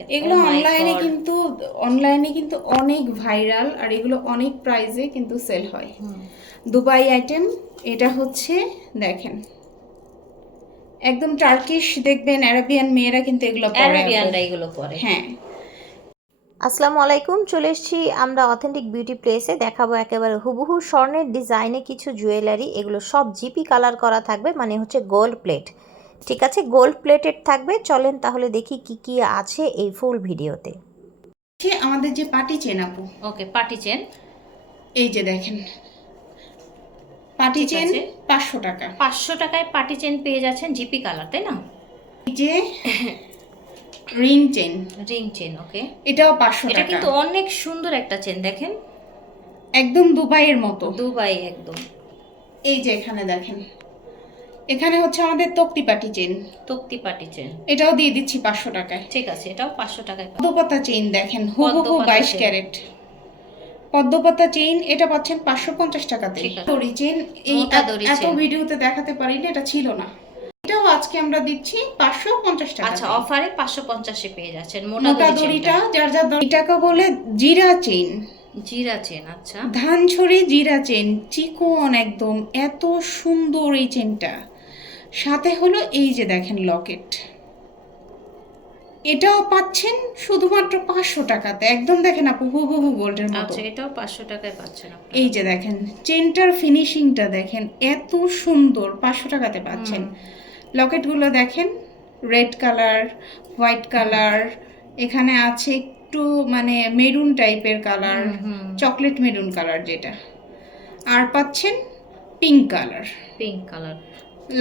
দেখেন এগুলো Oh অনলাইনে কিন্তু অনলাইনে কিন্তু অনেক ভাইরাল আর এগুলো অনেক প্রাইজে কিন্তু সেল হয়। দুবাই আইটেম এটা হচ্ছে দেখেন একদম টার্কিশ দেখবেন অ্যারাবিয়ান মেয়েরা কিন্তু এগুলো পরে অ্যারাবিয়ানরা এগুলো পরে। হ্যাঁ। আসসালামু আলাইকুম চলে এসেছি আমরা অথেন্টিক বিউটি প্লেসে দেখাবো একেবারে হুবহু স্বর্ণের ডিজাইনে কিছু জুয়েলারি এগুলো সব জিপি কালার করা থাকবে মানে হচ্ছে গোল্ড প্লেট ঠিক আছে গোল্ড প্লেটেড থাকবে চলেন তাহলে দেখি কি কি আছে এই ফুল ভিডিওতে। আমাদের যে পাটি চেন আপু। ওকে পার্টি চেন এই যে দেখেন পাটি চেন পাঁচশো টাকা। পাঁচশো টাকায় পার্টি চেন পেয়ে যাচ্ছেন জিপি কালার তাই না? এই যে ring chain ring chain okay এটাও পাঁচশো এটা কিন্তু অনেক সুন্দর একটা চেন দেখেন। একদম দুবাইয়ের মতো। দুবাই একদম। এই যে এখানে দেখেন এখানে হচ্ছে আমাদের তক্তি পাটি চেন তক্তি পার্টি চেন এটাও দিয়ে দিচ্ছি পাঁচশো টাকায়। ঠিক আছে এটাও পাঁচশো টাকায় পদ্মপাতা চেইন দেখেন হুবহু বাইশ ক্যারেট। পদ্মপাতা চেইন এটা পাচ্ছেন পাঁচশো পঞ্চাশ টাকাতে। দড়ি চেইন এই এত-। ভিডিওতে দেখাতে পারিনি এটা ছিল না। এটাও আজকে আমরা দিচ্ছি পাঁচশো পঞ্চাশ টাকা আচ্ছা অফারে পাঁচশো পঞ্চাশে পেয়ে যাচ্ছেন। মোটা দড়িটা যার যার দড়ি। টাকা বলে জিরা চেইন জিরা চেন আচ্ছা। ধান ছড়ি জিরা চেন চিকন একদম এত সুন্দর এই চেনটা। সাথে হলো এই যে দেখেন লকেট। এটাও পাচ্ছেন শুধুমাত্র পাঁচশো টাকাতে। একদম দেখেন আপু হুবহু গোল্ডের মতো। আচ্ছা এটাও পাঁচশো টাকায় পাচ্ছেন এই যে দেখেন চেনটার ফিনিশিংটা দেখেন এত সুন্দর পাঁচশো টাকাতে পাচ্ছেন। লকেটগুলো দেখেন রেড কালার হোয়াইট কালার এখানে আছে একটু মানে মেরুন টাইপের কালার। চকলেট মেরুন কালার যেটা। আর পাচ্ছেন pink colour pink colour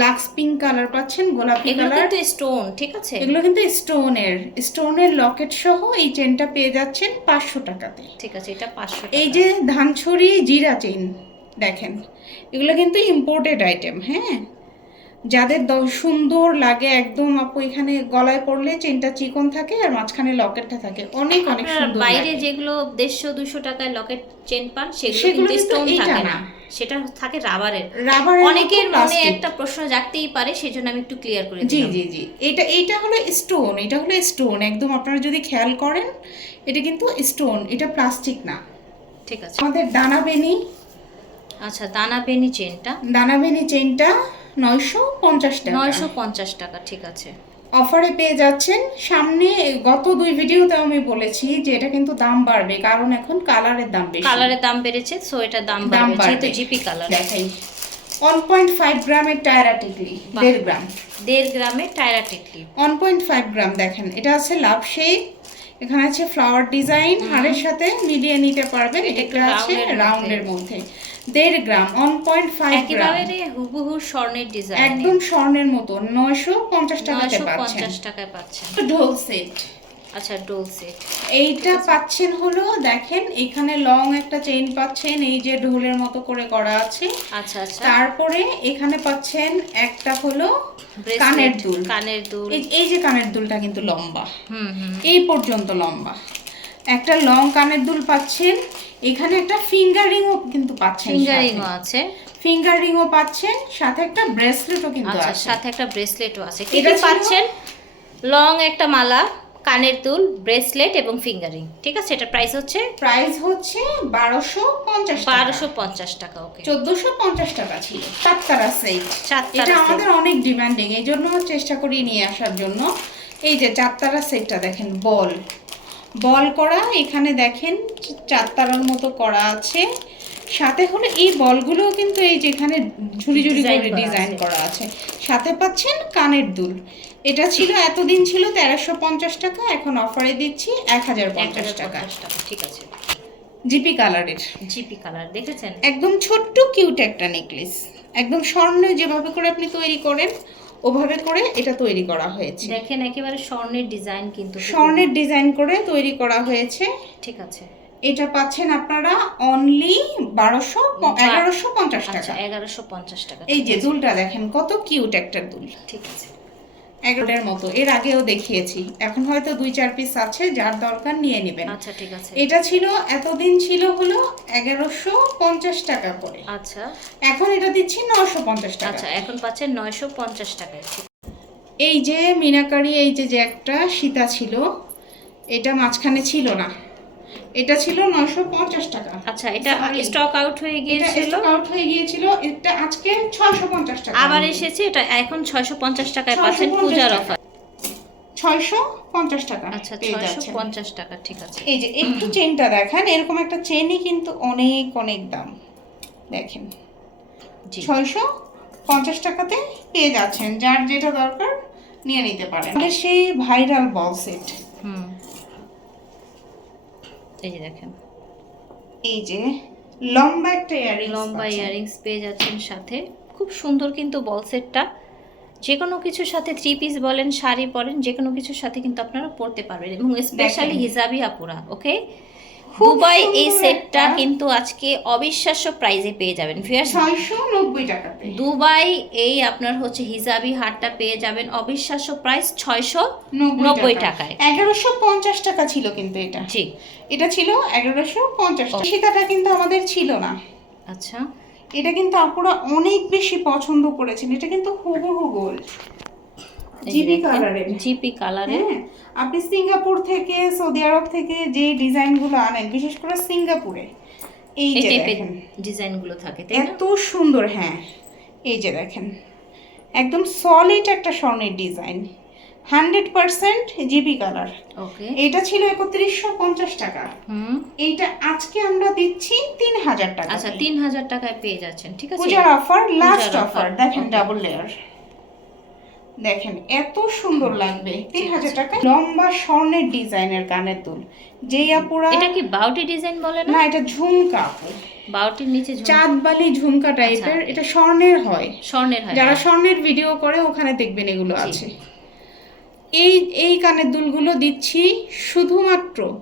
Lux pink colour পাচ্ছেন গোলাপি কালার কিন্তু স্টোন ঠিক আছে? এগুলো কিন্তু স্টোনের স্টোনের লকেট সহ এই চেনটা পেয়ে যাচ্ছেন পাঁচশো টাকাতে। ঠিক আছে এটা পাঁচশো এই যে ধানছড়ি জিরা চেইন দেখেন। এগুলো কিন্তু ইম্পোর্টেড আইটেম হ্যাঁ? যাদের সুন্দর লাগে একদম আপু এখানে গলায় পড়লে চেনটা চিকন থাকে আর মাঝখানে লকেটটা থাকে। অনেক অনেক সুন্দর বাইরে যেগুলো দেড়শো দুশো টাকায় লকেট চেন পান সেগুলো কিন্তু স্টোন থাকে না। সেটা থাকে রাবারের রাবারের অনেকের মনে একটা প্রশ্ন জাগতেই পারে সেজন্য আমি একটু ক্লিয়ার করে জি জি জি। এটা এইটা হলো স্টোন এটা হলো স্টোন একদম আপনারা যদি খেয়াল করেন এটা কিন্তু স্টোন এটা প্লাস্টিক না। ঠিক আছে। আমাদের দানা বেনি আচ্ছা দানা বেনি চেনটা দানা বেনি চেনটা নয়শো পঞ্চাশ টাকা। নয়শো পঞ্চাশ টাকা ঠিক আছে। অফারে পেয়ে যাচ্ছেন। সামনে গত দুই ভিডিওতে আমি বলেছি যে এটা কিন্তু দাম বাড়বে কারণ এখন কালারের দাম বেশি। কালারের দাম বেড়েছে সো এটা দাম বাড়বে যেহেতু। জিপি কালার দেখাই। ওয়ান পয়েন্ট ফাইভ গ্রামের টায়রা টিকলি। দেড় গ্রাম। দেড় গ্রামে টায়রা টিকলি ওয়ান পয়েন্ট ফাইভ গ্রাম দেখেন এটা আছে লাভ শেপ এখানে আছে ফ্লাওয়ার ডিজাইন হারের সাথে মিলিয়ে নিতে পারবেন। এটা আছে রাউন্ডের মধ্যে। দেড় গ্রাম ওয়ান পয়েন্ট ফাইভ একেবারে হুবহু স্বর্ণের ডিজাইন একদম স্বর্ণের মতো। নয়শো পঞ্চাশ টাকা পাচ্ছেন পঞ্চাশ টাকায় পাচ্ছেন। ঢোল সেট আচ্ছা ডোল সেট এইটা পাচ্ছেন হলো দেখেন এখানে লং একটা চেইন পাচ্ছেন এই যে ঢোলের মতো করে করা আছে। আচ্ছা আচ্ছা। তারপরে এখানে পাচ্ছেন একটা হলো কানের দুল। কানের দুল। এই- যে কানের দুলটা কিন্তু লম্বা। হুম হুম এই পর্যন্ত লম্বা। একটা লং কানের দুল পাচ্ছেন এখানে একটা ফিঙ্গারিংও কিন্তু পাচ্ছেন ফিঙ্গারিংও আছে। ফিঙ্গারিংও পাচ্ছেন সাথে একটা ব্রেসলেটও কিন্তু আচ্ছা আছে। সাথে একটা ব্রেসলেটও আছে। কি এটা পাচ্ছেন? লং একটা মালা। কানের দুল ব্রেসলেট এবং ফিঙ্গারিং। ঠিক আছে? এটা প্রাইস হচ্ছে প্রাইস হচ্ছে বারোশো পঞ্চাশ বারোশো পঞ্চাশ টাকা ওকে চোদ্দশো পঞ্চাশ টাকা ছিল। চারতারা সেট এটা আমাদের অনেক ডিমান্ডিং এই জন্য চেষ্টা করি নিয়ে আসার জন্য। এই যে চারতারা সেটটা দেখেন বল। বল করা এখানে দেখেন চারতারার মতো করা আছে। সাথে হলো এই বলগুলোও কিন্তু এই যেখানে ঝুড়ি ঝুড়ি করে ডিজাইন করা আছে। সাথে পাচ্ছেন কানের দুল। এটা ছিল এতদিন ছিল তেরোশো পঞ্চাশ টাকা এখন অফারে দিচ্ছি এক হাজার পঞ্চাশ টাকা। ঠিক আছে। জিপি কালারের জিপি কালার দেখেছেন? একদম ছোট্ট কিউট একটা নেকলেস। একদম স্বর্ণ যেভাবে করে আপনি তৈরি করেন ওভাবে করে এটা তৈরি করা হয়েছে। দেখেন একেবারে স্বর্ণের ডিজাইন কিন্তু। স্বর্ণের ডিজাইন করে তৈরি করা হয়েছে। ঠিক আছে। এটা পাচ্ছেন আপনারা অনলি বারোশো এগারোশো পঞ্চাশ আচ্ছা টাকা। এগারোশো পঞ্চাশ টাকা। এই যে দুলটা দেখেন কত কিউট একটা দুল। ঠিক আছে। এগারোটার মতো। এর আগেও দেখিয়েছি। এখন হয়তো দুই চার পিস আছে যার দরকার নিয়ে নেবেন। আচ্ছা ঠিক আছে। এটা ছিল এতদিন ছিল হলো এগারোশো পঞ্চাশ টাকা করে। আচ্ছা। এখন এটা দিচ্ছি নশো পঞ্চাশ টাকা। আচ্ছা এখন পাচ্ছেন নয়শো পঞ্চাশ টাকায় এই যে মিনাকারি এই যে যে একটা সীতা ছিল এটা মাঝখানে ছিল না। এটা ছিল নয়শো পঞ্চাশ টাকা। আচ্ছা এটা স্টক আউট হয়ে গিয়েছিল? stock out হয়ে গিয়েছিল এটা আজকে ছয়শো পঞ্চাশ টাকা। আবার এসেছে এটা এখন ছয়শো পঞ্চাশ টাকায় পাচ্ছেন পূজার অফার ছয়শো পঞ্চাশ টাকা আচ্ছা পেয়ে ছয়শো যাচ্ছেন। পঞ্চাশ টাকা ঠিক আছে। এই যে একটু চেনটা দেখেন এরকম একটা চেনই কিন্তু অনেক অনেক দাম। দেখেন। জি। ছয়শো পঞ্চাশ টাকাতে পেয়ে যাচ্ছেন যার যেটা দরকার নিয়ে নিতে পারেন। আমাদের সেই ভাইরাল বল সেট এই যে দেখেন। এই যে লম্বা একটা ইয়ারিং লম্বা ইয়ারিংস পেয়ে যাচ্ছেন সাথে। খুব সুন্দর কিন্তু বল সেটটা। যে কোনো কিছুর সাথে থ্রি পিস বলেন শাড়ি পরেন যে কোনো কিছুর সাথে কিন্তু আপনারা পরতে পারবেন এবং স্পেশালি। হিজাবি আপুরা ওকে দুবাই এই সেটটা কিন্তু আজকে অবিশ্বাস্য প্রাইজে পেয়ে যাবেন। ছয়শো নব্বই টাকাতে। দুবাই এই আপনার হচ্ছে হিজাবি হারটা পেয়ে যাবেন। অবিশ্বাস্য প্রাইস ছয়শো নব্বই টাকায়। এগারোশো পঞ্চাশ টাকা ছিল কিন্তু এটা। জি। এটা ছিল এগারোশো পঞ্চাশ ও। টাকা সীতাটা কিন্তু আমাদের ছিল না। আচ্ছা। এটা কিন্তু আপুরা অনেক বেশি পছন্দ করেছেন। এটা কিন্তু হুবহু গোল্ড। কালারের। জিপি কালারের। হ্যাঁ আপনি সিঙ্গাপুর থেকে সৌদি আরব থেকে যে ডিজাইনগুলো আনেন বিশেষ করে সিঙ্গাপুরে এই যে দেখেন। ডিজাইনগুলো থাকে এত সুন্দর হ্যাঁ এই যে দেখেন। একদম সলিড একটা স্বর্ণের design. Hundred percent GB colour. Okay. এটা ছিল একত্রিশশো পঞ্চাশ টাকা। হুম। এইটা আজকে আমরা দিচ্ছি তিন হাজার টাকা আচ্ছা তিন হাজার টাকায় পেয়ে যাচ্ছেন ঠিক আছে? পূজার অফার লাস্ট অফার দেখেন ডাবল লেয়ার দেখেন এত সুন্দর লাগবে। তিন হাজার টাকা লম্বা স্বর্ণের ডিজাইনের কানের দুল। যে আপুরা এটা কি বাউটি ডিজাইন বলে না? এটা ঝুমকা। বাউটির নিচে ঝুম- চাঁদবালি ঝুমকা টাইপের আচ্ছা। এটা স্বর্ণের হয়। স্বর্ণের হয় যারা স্বর্ণের ভিডিও করে ওখানে দেখবেন এগুলো আছে। এই এই কানের দুলগুলো দিচ্ছি শুধুমাত্র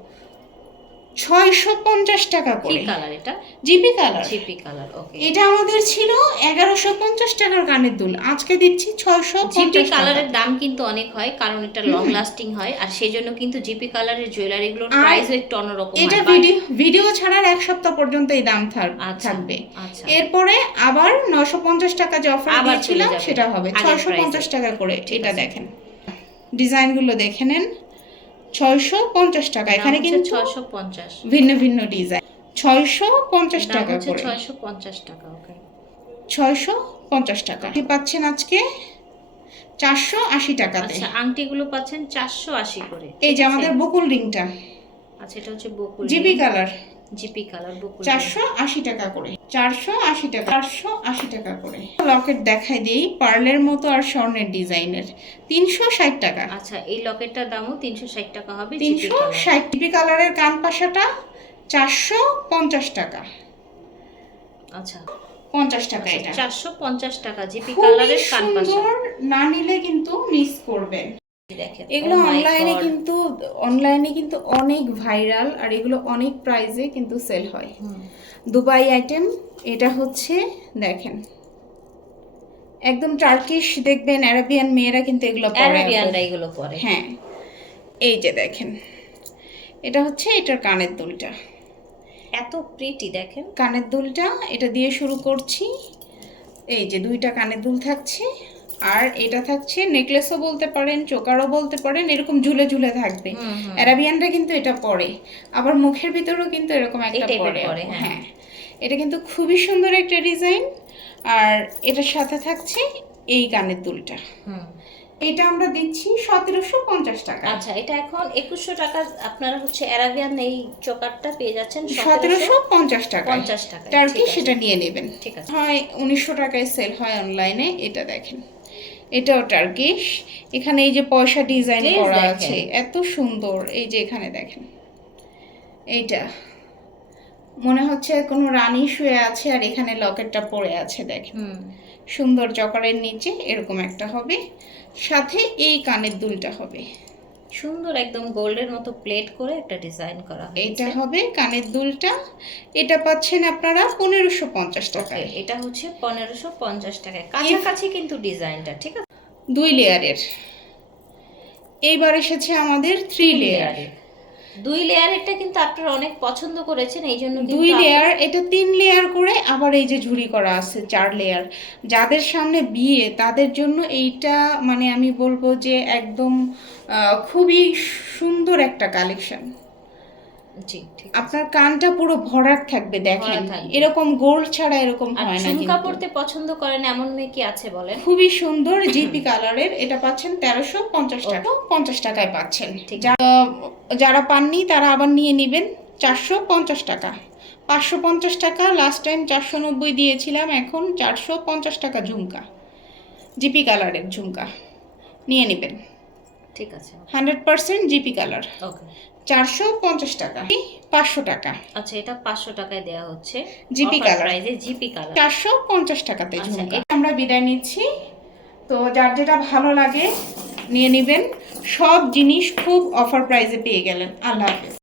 ছয়শো পঞ্চাশ টাকা করে। কালার এটা? GP colour GP colour okay এটা আমাদের ছিল এগারোশো পঞ্চাশ টাকার কানের দুল। আজকে দিচ্ছি ছয়শো জিপি কালারের দাম কিন্তু অনেক হয় কারণ এটা লং লাস্টিং হয় আর সেই জন্য কিন্তু জিপি কালারের জুয়েলারিগুলোর আর প্রাইসও একটু অন্যরকম এটা ভিডিও ভিডিও ছাড়ার এক সপ্তাহ পর্যন্ত এই দাম আচ্ছা, থাকবে। আচ্ছা। এরপরে আবার নশো পঞ্চাশ টাকা যে অফার দিয়েছিলাম সেটা হবে। ছয়শো পঞ্চাশ টাকা করে। এটা। দেখেন। ডিজাইনগুলো দেখে নেন। ছয়শো পঞ্চাশ টাকা। এখানে কিন্তু ছয়শো পঞ্চাশ। ভিন্ন ভিন্ন ডিজাইন। ছয়শো পঞ্চাশ টাকা করে। ছয়শো পঞ্চাশ টাকা ওকে ছয়শো পঞ্চাশ টাকা। আপনি পাচ্ছেন আজকে চারশো আশি টাকাতে। আচ্ছা আংটিগুলো পাচ্ছেন চারশো আশি করে। এই যে আমাদের বকুল রিংটা। আচ্ছা এটা হচ্ছে Bakul GB colour. GP colour Bakul চারশো আশি টাকা করে। চারশো আশি টাকা চারশো আশি টাকা করে। লকেট দেখাই দিই পার্লের মতো আর স্বর্ণের ডিজাইনের। তিনশো ষাট টাকা। আচ্ছা এই লকেটটার দামও তিনশো ষাট টাকা হবে জিপি তিনশো ষাট টিপি কালারের কান পাশাটা চারশো পঞ্চাশ টাকা। আচ্ছা। পঞ্চাশ টাকা এটা। চারশো পঞ্চাশ টাকা জিপি কালারের কান পাশা। না নিলে কিন্তু মিস করবেন এগুলো Oh অনলাইনে God. কিন্তু অনলাইনে কিন্তু অনেক ভাইরাল আর এগুলো অনেক প্রাইসে কিন্তু সেল হয়। দুবাই আইটেম এটা হচ্ছে দেখেন একদম টার্কিশ দেখবেন অ্যারাবিয়ান মেয়েরা কিন্তু এগুলো অ্যারাবিয়ানরা এগুলো পরে। হ্যাঁ এই যে দেখেন এটা হচ্ছে এটার কানের দুলটা। এত প্রিটি দেখেন। কানের দুলটা এটা দিয়ে শুরু করছি। এই যে দুইটা কানের দুল থাকছে। আর এটা থাকছে নেকলেসও বলতে পারেন চোকারও বলতে পারেন এরকম ঝুলে ঝুলে থাকবে। অ্যারাবিয়ানরা কিন্তু এটা পরে। আবার মুখের ভিতরেও কিন্তু এরকম একটা পরে। পরে, হ্যাঁ। হ্যাঁ। এটা কিন্তু খুবই সুন্দর একটা ডিজাইন। আর এটার সাথে থাকছে এই গানের দুলটা। হুম। এটা আমরা দিচ্ছি সতেরোশো পঞ্চাশ টাকা। আচ্ছা এটা এখন একুশশো টাকা আপনারা হচ্ছে অ্যারাবিয়ান এই চোকারটা পেয়ে যাচ্ছেন সতেরোশো পঞ্চাশ টাকা পঞ্চাশ টাকা টার্কি সেটা নিয়ে নেবেন। ঠিক আছে। হয় উনিশশো টাকায় সেল হয় অনলাইনে এটা দেখেন। এটাও টার্কিশ এখানে এই যে পয়সা ডিজাইন করা আছে এত সুন্দর। এই যে এখানে দেখেন। এইটা। মনে হচ্ছে কোনো রানী শুয়ে আছে আর এখানে লকেটটা পড়ে আছে দেখেন। হুম। সুন্দর চকরের নিচে এরকম একটা হবে। সাথে এই কানের দুলটা হবে। সুন্দর একদম গোল্ডের মতো প্লেট করে একটা ডিজাইন করা হয়েছে। হবে কানের দুলটা। এটা পাচ্ছেন আপনারা পনেরোশো পঞ্চাশ টাকায়। এটা হচ্ছে পনেরোশো পঞ্চাশ টাকায়। কাছাকাছি কিন্তু ডিজাইনটা ঠিক আছে? দুই লেয়ারের এইবার এসেছে আমাদের থ্রি লেয়ার লেয়ারে দুই লেয়ারেরটা কিন্তু আপনারা অনেক পছন্দ করেছেন এই জন্য দুই লেয়ার এটা তিন লেয়ার করে আবার এই যে ঝুড়ি করা আছে চার লেয়ার যাদের সামনে বিয়ে তাদের জন্য এইটা মানে আমি বলব যে একদম আহ, খুবই সুন্দর একটা কালেকশন জি ঠিক আপনার কানটা পুরো ভরাট থাকবে দেখেন। এরকম গোল্ড ছাড়া এরকম হয় না ঝুমকা পড়তে পছন্দ করেন এমন মেয়ে কি আছে বলেন? খুবই সুন্দর জিপি কালারের এটা পাচ্ছেন তেরোশো পঞ্চাশ টাকা পঞ্চাশ টাকায় পাচ্ছেন। যারা পাননি তারা আবার নিয়ে নেবেন চারশো পঞ্চাশ টাকা। পাঁচশো পঞ্চাশ টাকা লাস্ট টাইম চারশো নব্বই দিয়েছিলাম এখন চারশো পঞ্চাশ টাকা ঝুমকা জিপি কালারের ঝুমকা। নিয়ে নেবেন। ঠিক আছে hundred percent GP colour. Okay চারশো পঞ্চাশ টাকা পাঁচশো টাকা। আচ্ছা এটা পাঁচশো টাকায় দেওয়া হচ্ছে। GP colour. GP colour. চারশো পঞ্চাশ টাকাতে আচ্ছা, ঝুমকা। আমরা বিদায় নিচ্ছি। তো যার যেটা ভালো লাগে নিয়ে নেবেন। সব জিনিস খুব অফার প্রাইজে পেয়ে গেলেন। আল্লাহ হাফেজ।